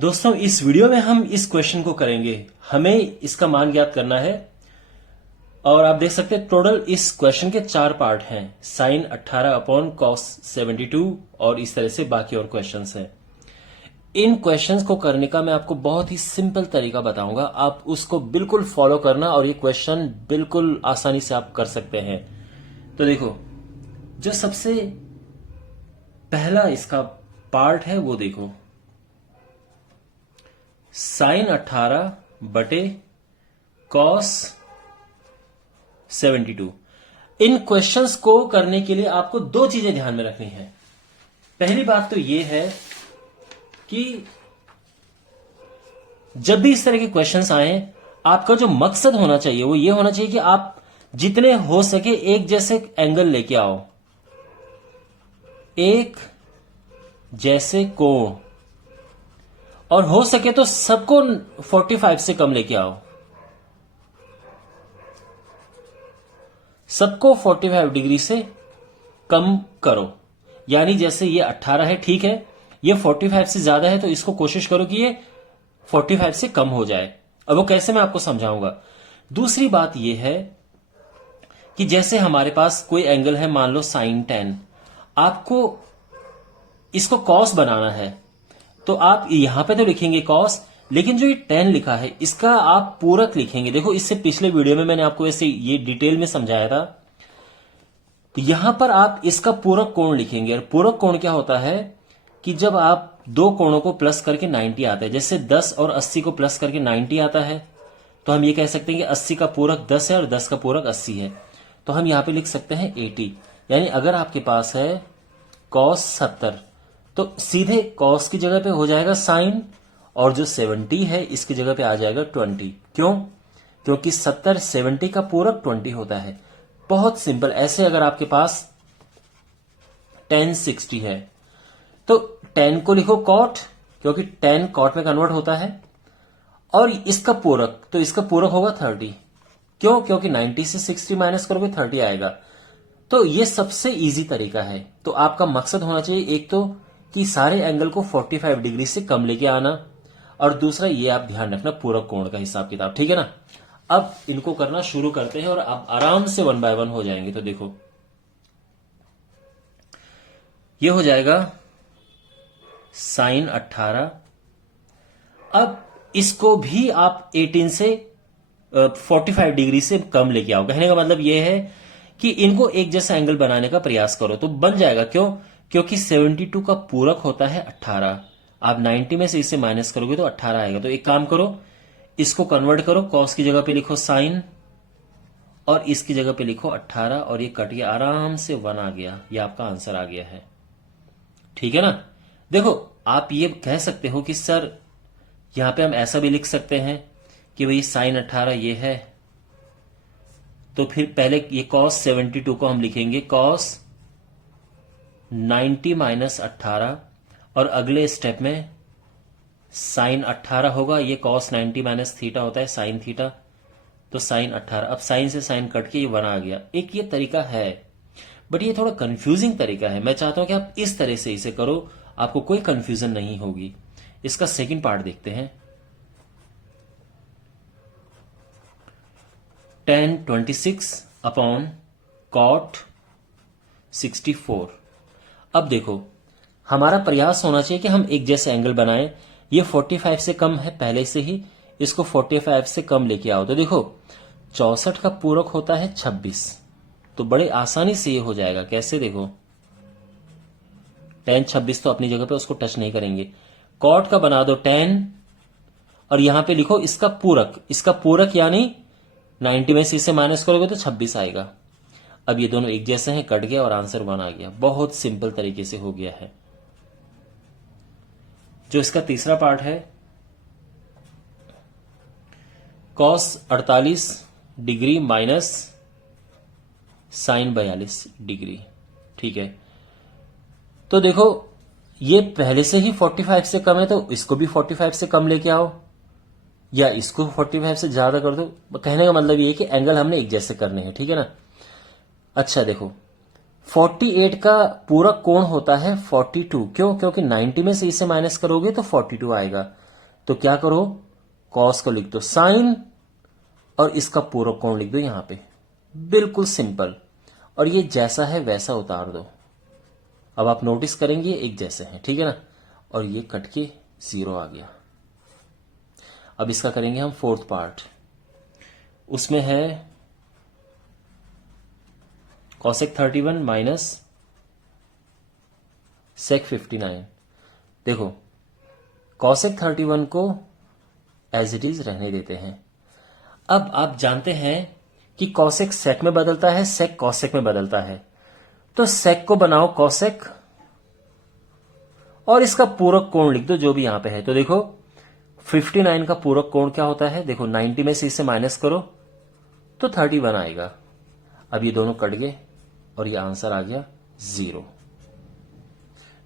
दोस्तों इस वीडियो में हम इस क्वेश्चन को करेंगे। हमें इसका मान ज्ञात करना है और आप देख सकते हैं टोटल इस क्वेश्चन के 4 पार्ट हैं। साइन 18 अपॉन कॉस 72 और इस तरह से बाकी और क्वेश्चंस हैं। इन क्वेश्चंस को करने का मैं आपको बहुत ही सिंपल तरीका बताऊंगा, आप उसको बिल्कुल फॉलो करना और ये क्वेश्चन बिल्कुल आसानी से आप कर सकते हैं। तो देखो, जो सबसे पहला इसका पार्ट है वो देखो, साइन 18 बटे कॉस 72। इन क्वेश्चंस को करने के लिए आपको 2 चीजें ध्यान में रखनी है। पहली बात तो यह है कि जब भी इस तरह के क्वेश्चंस आए, आपका जो मकसद होना चाहिए वो ये होना चाहिए कि आप जितने हो सके एक जैसे एंगल लेके आओ, एक जैसे कोण, और हो सके तो सबको 45 से कम लेके आओ, सबको 45 डिग्री से कम करो। यानी जैसे ये 18 है, ठीक है, ये 45 से ज्यादा है तो इसको कोशिश करो कि ये 45 से कम हो जाए। अब वो कैसे मैं आपको समझाऊंगा। दूसरी बात यह है कि जैसे हमारे पास कोई एंगल है, मान लो साइन 10, आपको इसको कॉस बनाना है तो आप यहां पे तो लिखेंगे कॉस, लेकिन जो ये 10 लिखा है इसका आप पूरक लिखेंगे। देखो, इससे पिछले वीडियो में मैंने आपको ऐसे ये डिटेल में समझाया था। तो यहां पर आप इसका पूरक कोण लिखेंगे, और पूरक कोण क्या होता है कि जब आप 2 कोणों को प्लस करके 90 आता है, जैसे 10 और 80 को प्लस करके 90 आता है, तो हम ये कह सकते हैं कि 80 का पूरक 10 है और 10 का पूरक 80 है। तो हम यहां पे लिख सकते हैं 80। यानी अगर आपके पास है कॉस 70 तो सीधे कॉस की जगह पे हो जाएगा साइन, और जो 70 है इसकी जगह पे आ जाएगा 20। क्यों? क्योंकि 70 70 का पूरक 20 होता है। बहुत सिंपल। ऐसे अगर आपके पास 10 60 है तो 10 को लिखो कॉट, क्योंकि 10 कॉट में कन्वर्ट होता है, और इसका पूरक, तो इसका पूरक होगा 30। क्यों? क्योंकि 90 से 60 माइनस करोगे 30 आएगा। तो ये सबसे इजी तरीका है। तो आपका मकसद होना चाहिए एक तो कि सारे एंगल को 45 डिग्री से कम लेके आना, और दूसरा ये आप ध्यान रखना पूरक कोण का हिसाब किताब, ठीक है ना। अब इनको करना शुरू करते हैं और आप आराम से 1 बाय 1 हो जाएंगे। तो देखो, ये हो जाएगा साइन 18। अब इसको भी आप 18 से 45 डिग्री से कम लेके आओ। कहने का मतलब यह है कि इनको एक जैसा एंगल बनाने का प्रयास करो तो बन जाएगा। क्यों? क्योंकि 72 का पूरक होता है 18। आप 90 में से इसे माइनस करोगे तो 18 आएगा। तो एक काम करो, इसको कन्वर्ट करो, कॉस की जगह पे लिखो साइन और इसकी जगह पे लिखो 18, और ये कट के आराम से 1 आ गया। ये आपका आंसर आ गया है, ठीक है ना। देखो, आप ये कह सकते हो कि सर यहां पे हम ऐसा भी लिख सकते हैं कि भाई साइन 18 ये है, तो फिर पहले ये कॉस 72 को हम लिखेंगे कॉस 90 माइनस 18, और अगले स्टेप में साइन 18 होगा। ये कॉस 90 माइनस थीटा होता है साइन थीटा, तो साइन 18। अब साइन से साइन कट के ये 1 आ गया। एक ये तरीका है, बट ये थोड़ा कंफ्यूजिंग तरीका है। मैं चाहता हूं कि आप इस तरह से इसे करो, आपको कोई कंफ्यूजन नहीं होगी। इसका सेकंड पार्ट देखते हैं। tan 26 upon cot 64। अब देखो, हमारा प्रयास होना चाहिए कि हम एक जैसे एंगल बनाएं। ये 45 से कम है पहले से ही, इसको 45 से कम लेके आओ। तो देखो, 64 का पूरक होता है 26, तो बड़े आसानी से ये हो जाएगा। कैसे? देखो, tan 26 तो अपनी जगह पे, उसको टच नहीं करेंगे। कॉट का बना दो tan, और यहां पे लिखो इसका पूरक। इसका पूरक यानी 90 में से इसे माइनस करोगे तो 26 आएगा। अब ये दोनों एक जैसे हैं, कट गया और आंसर 1 आ गया। बहुत सिंपल तरीके से हो गया है। जो इसका तीसरा पार्ट है, cos 48 degree minus sine 42 degree, ठीक है। तो देखो, ये पहले से ही 45 से कम है तो इसको भी 45 से कम लेके आओ, या इसको 45 से ज्यादा कर दो। कहने का मतलब ये है कि एंगल हमने एक जैसे करने हैं, ठीक है ना। अच्छा देखो, 48 का पूरा कोण होता है 42। क्यों? क्योंकि 90 में से इसे माइनस करोगे तो 42 आएगा। तो क्या करो, कॉस को लिख दो साइन और इसका पूरक कोण लिख दो यहां पे, बिल्कुल सिंपल। और ये जैसा है वैसा उतार दो। अब आप नोटिस करेंगे एक जैसे हैं, ठीक है ना। और ये कट के 0 आ गया। अब इसका करेंगे हम फोर्थ पार्ट। उसमें है कॉसेक 31 माइनस सेक 59। देखो कॉसेक 31 को एज इट इज रहने देते हैं। अब आप जानते हैं कि कॉसेक सेक में बदलता है, सेक कॉसेक में बदलता है। तो सेक को बनाओ कॉसेक और इसका पूरक कोण लिख दो जो भी यहां पे है। तो देखो 59 का पूरक कोण क्या होता है, देखो 90 में से इसे माइनस करो तो 31 आएगा। अब ये दोनों कट गए और ये आंसर आ गया 0।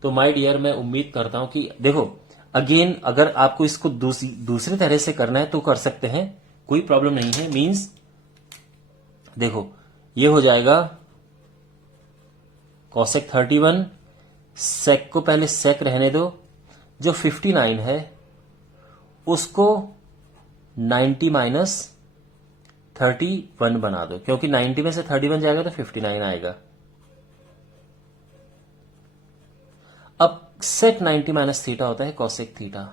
तो माय डियर, मैं उम्मीद करता हूं कि देखो अगेन अगर आपको इसको दूसरी तरह से करना है तो कर सकते हैं, कोई प्रॉब्लम नहीं है। मींस देखो ये हो जाएगा कॉसेक 31, सेक को पहले सेक रहने दो, जो 59 है उसको 90 माइनस 31 बना दो, क्योंकि 90 में से 31 जाएगा तो 59 आएगा। अब सेक 90 माइनस थीटा होता है कॉसेक थीटा,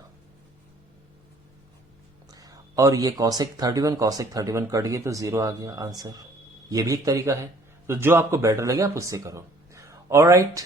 और ये कॉसेक 31 कट गए तो 0 आ गया आंसर। ये भी एक तरीका है। तो जो आपको बेटर लगे आप उससे करो। ऑलराइट,